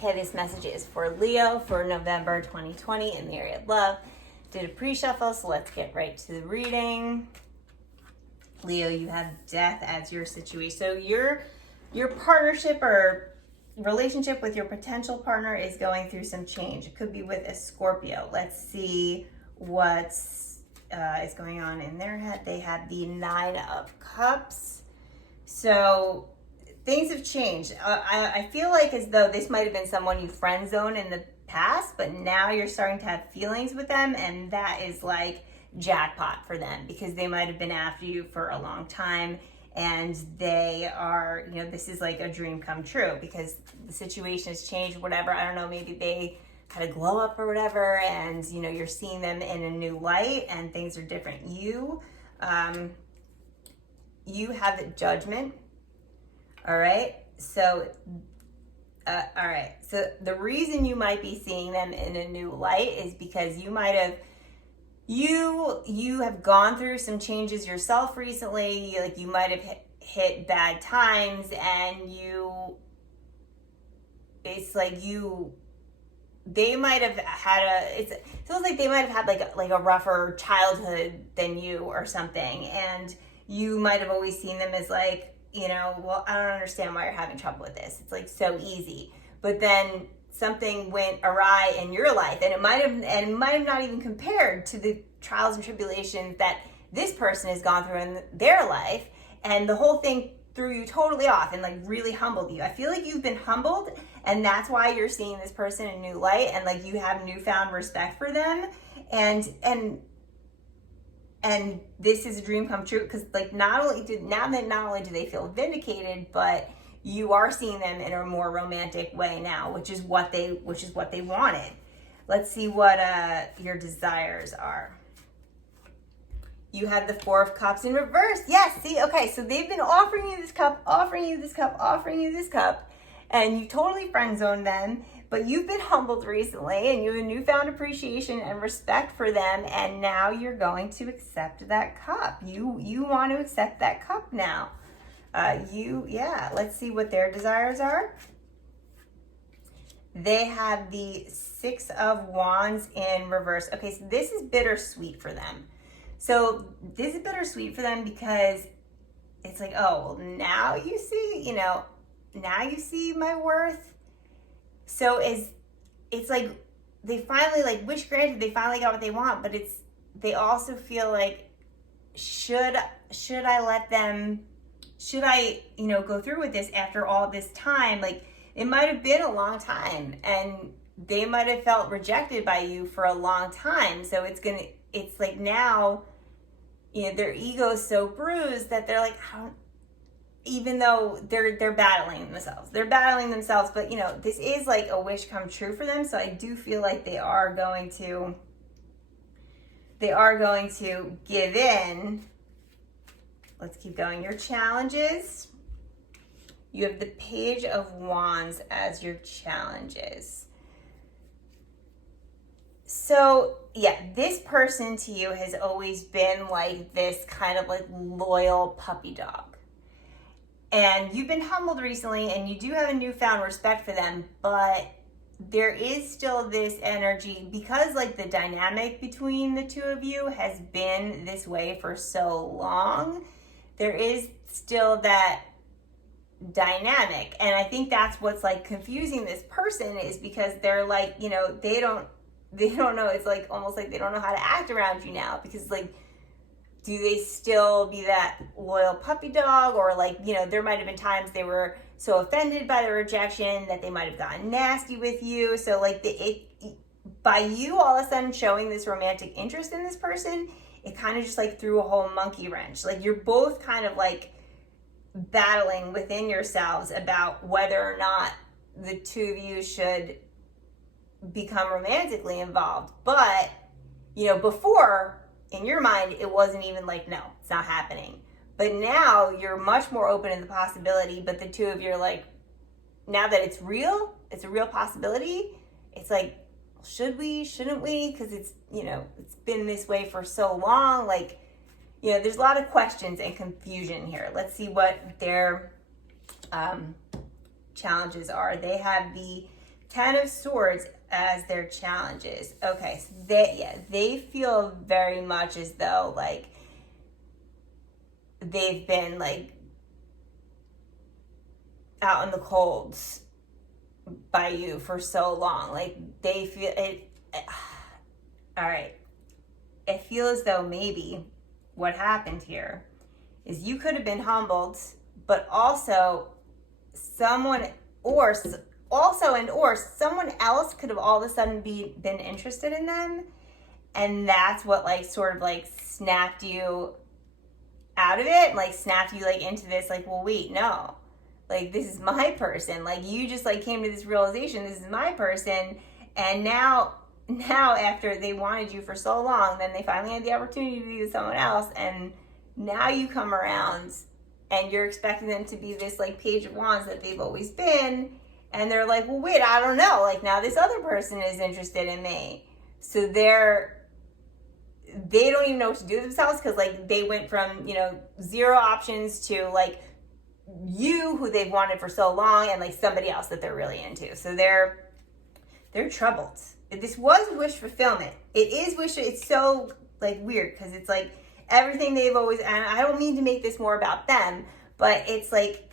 Okay, this message is for Leo for November 2020 in the area of love. Did a pre-shuffle, so let's get right to the reading. Leo, you have death as your situation. So your partnership or relationship with your potential partner is going through some change. It could be with a Scorpio. Let's see what's is going on in their head. They have the 9 of Cups. So things have changed. I feel like as though this might have been someone you friend zoned in the past, but now you're starting to have feelings with them, and that is like jackpot for them because they might have been after you for a long time, and they are, you know, this is like a dream come true because the situation has changed, whatever. I don't know, maybe they kind of glow up or whatever, and you know, you're seeing them in a new light and things are different. You have Judgment. All right. So the reason you might be seeing them in a new light is because you might have you have gone through some changes yourself recently. Like you might have hit bad times, and they might have had it feels like they might have had like a rougher childhood than you or something, and you might have always seen them as like, you know, well, I don't understand why you're having trouble with this. It's like so easy. But then something went awry in your life, and it might have not even compared to the trials and tribulations that this person has gone through in their life, and the whole thing threw you totally off and like really humbled you. I feel like you've been humbled, and that's why you're seeing this person in new light, and like you have newfound respect for them, and this is a dream come true because like not only do they feel vindicated, but you are seeing them in a more romantic way now, which is what they wanted. Let's see what your desires are. You have the 4 of Cups in reverse. Yes, see, okay, so they've been offering you this cup, and you totally friend zoned them, but you've been humbled recently, and you have a newfound appreciation and respect for them, and now you're going to accept that cup. You want to accept that cup now. Let's see what their desires are. They have the 6 of Wands in reverse. Okay, so this is bittersweet for them. So this is bittersweet for them because it's like, oh, well, now you see, now you see my worth. So it's like they finally, like, wish granted, they finally got what they want, but they also feel like, should I go through with this after all this time? Like, it might have been a long time, and they might have felt rejected by you for a long time. So it's like now, their ego's so bruised that they're like, even though they're battling themselves, but this is like a wish come true for them. So I do feel like they are going to give in. Let's keep going. Your challenges. You have the Page of Wands as your challenges. So yeah, this person to you has always been like this kind of like loyal puppy dog. And you've been humbled recently, and you do have a newfound respect for them, but there is still this energy because like the dynamic between the two of you has been this way for so long. There is still that dynamic, and I think that's what's like confusing this person, is because they're like, they don't know. It's like almost like they don't know how to act around you now, because like, do they still be that loyal puppy dog, or like, there might have been times they were so offended by the rejection that they might have gotten nasty with you. So like by you all of a sudden showing this romantic interest in this person, it kind of just like threw a whole monkey wrench. Like you're both kind of like battling within yourselves about whether or not the two of you should become romantically involved. But before, in your mind, it wasn't even like, no, it's not happening. But now you're much more open to the possibility, but the two of you are like, now that it's a real possibility, it's like, should we, shouldn't we? Because it's been this way for so long. Like, there's a lot of questions and confusion here. Let's see what their challenges are. They have the Ten of Swords as their challenges. Okay, so they feel very much as though like they've been like out in the colds by you for so long. Like they feel it. All right. I feel as though maybe what happened here is you could have been humbled, but also someone or someone else could have all of a sudden been interested in them, and that's what like sort of like snapped you out of it, like snapped you like into this like, well, wait, no, like this is my person. Like you just like came to this realization, this is my person, and now after they wanted you for so long, then they finally had the opportunity to be with someone else, and now you come around and you're expecting them to be this like Page of Wands that they've always been, and they're like, well, wait, I don't know, like now this other person is interested in me. So they don't even know what to do with themselves, because like they went from, you know, zero options to like you, who they've wanted for so long, and like somebody else that they're really into. So they're troubled. This was wish fulfillment. It is wish. It's so like weird, because it's like everything they've always, and I don't mean to make this more about them, but it's like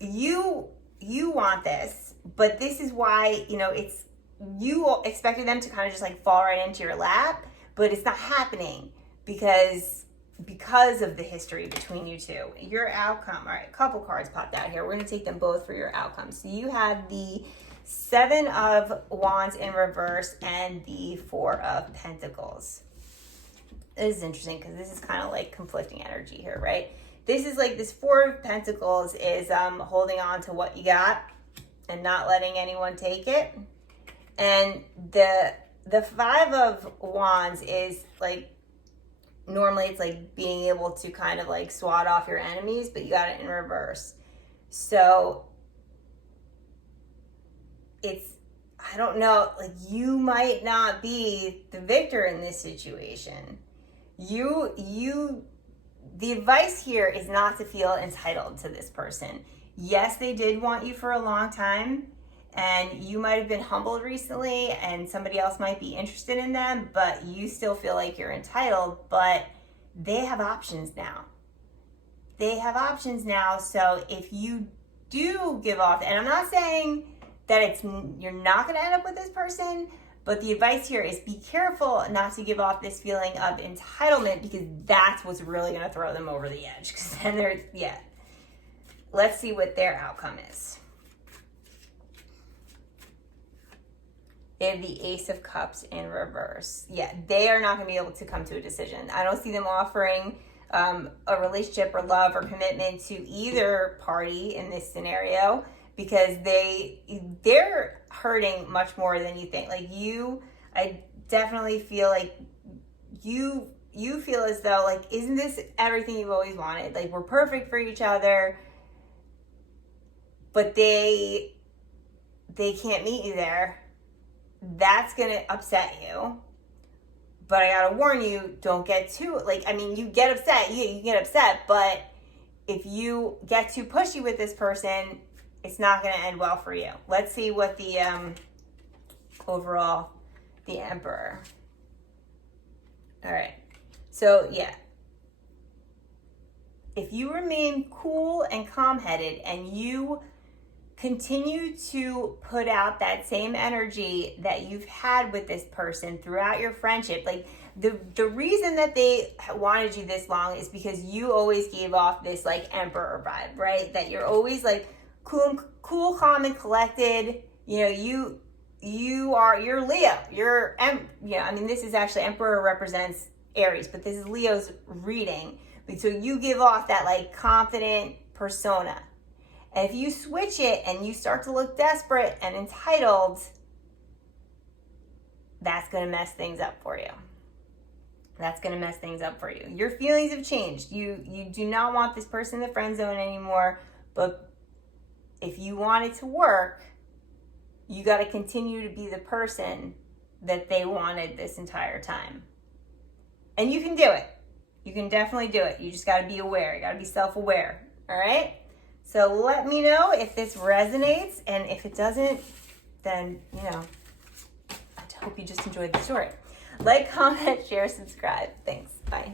you want this, but this is why, you know, it's, you expected them to kind of just like fall right into your lap, but it's not happening because of the history between you two. Your outcome. All right, a couple cards popped out here. We're going to take them both for your outcome. So you have the Seven of Wands in reverse and the Four of Pentacles. This is interesting because this is kind of like conflicting energy here, right? This is like, this Four of Pentacles is holding on to what you got and not letting anyone take it. And the Five of Wands is like, normally it's like being able to kind of like swat off your enemies, but you got it in reverse. So it's, I don't know, like you might not be the victor in this situation. The advice here is not to feel entitled to this person. Yes, they did want you for a long time, and you might have been humbled recently, and somebody else might be interested in them, but you still feel like you're entitled. But they have options now. So if you do give off, and I'm not saying that you're not going to end up with this person, but the advice here is be careful not to give off this feeling of entitlement, because that's what's really going to throw them over the edge. Because then let's see what their outcome is. They have the Ace of Cups in reverse. Yeah, they are not going to be able to come to a decision. I don't see them offering a relationship or love or commitment to either party in this scenario, because they're hurting much more than you think. Like I definitely feel like you feel as though like, isn't this everything you've always wanted? Like we're perfect for each other, but they can't meet you there. That's gonna upset you. But I gotta warn you, don't get too, like, I mean, you get upset, you get upset, but if you get too pushy with this person, it's not gonna end well for you. Let's see what the overall, the Emperor. All right, so yeah. If you remain cool and calm-headed and you continue to put out that same energy that you've had with this person throughout your friendship, like the reason that they wanted you this long is because you always gave off this like Emperor vibe, right? That you're always like cool, calm, and collected. You know, you're Leo. I mean, this is actually, Emperor represents Aries, but this is Leo's reading. So you give off that like confident persona. And if you switch it and you start to look desperate and entitled, that's going to mess things up for you. Your feelings have changed. You do not want this person in the friend zone anymore. But if you want it to work, you got to continue to be the person that they wanted this entire time. And you can do it. You can definitely do it. You just got to be aware. You got to be self-aware. All right? So let me know if this resonates, and if it doesn't, then, you know, I hope you just enjoyed the story. Like, comment, share, subscribe. Thanks. Bye.